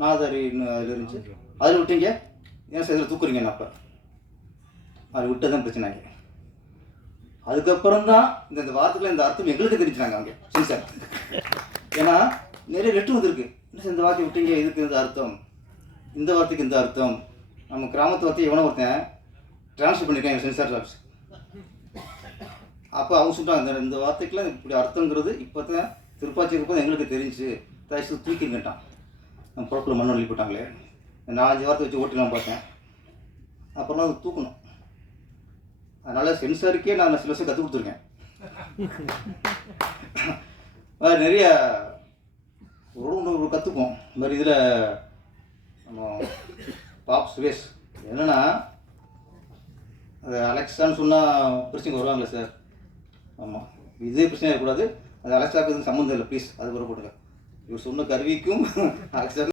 நாதரின்னு அதில் இருந்துச்சு அதில் விட்டீங்க? ஏன் சார் இதில் தூக்குறீங்க அப்போ? அது விட்டதான் பிரச்சனைங்க அதுக்கப்புறம் தான் இந்த இந்த இந்த அர்த்தம் எங்களுக்கு தெரிஞ்சுனாங்க அங்கே. சரி சார். ஏன்னா நிறைய லெட்ரு வந்திருக்கு. என்ன சார் இந்த வார்த்தை விட்டீங்க? இதுக்கு இந்த அர்த்தம். இந்த வார்த்தைக்கு இந்த அர்த்தம். நம்ம கிராமத்து வார்த்தை எவனோ ஒருத்தன் ட்ரான்ஸ்ஃபர் பண்ணியிருக்கேன் சென்சார் ஆஃபீஸ் அப்போ அவங்க சொல்லிட்டாங்க இந்த இந்த இப்படி அர்த்தங்கிறது இப்போ தான் திருப்பாச்சிக்கு போது எங்களுக்கு தெரிஞ்சு. தயவுசெய்து தூக்கிங்கட்டான் நம்ம மண் அள்ளி போட்டாங்களே. நாலஞ்சு வாரத்தை வச்சு ஓட்டிலாம் பார்த்தேன். அப்புறம் அது தூக்கணும். அதனால் சென்சாருக்கே நான் சில விஷயம் கற்றுக் கொடுத்துருக்கேன். வேறு நிறைய ஒரு ஒன்று கற்றுப்போம் இந்த மாதிரி இதில் நம்ம பாப் சுரேஷ் என்னென்னா அது அலெக்ஸான்னு சொன்னால் பிரச்சனைக்கு வருவாங்களே சார். ஆமாம் இதே பிரச்சனை இருக்கக்கூடாது. அது அலெக்ஸாவுக்கு சம்மந்தம் இல்லை ப்ளீஸ் அது கூட போட்டுங்க இவர் சொன்ன கருவிக்கும் அலெக்ஸா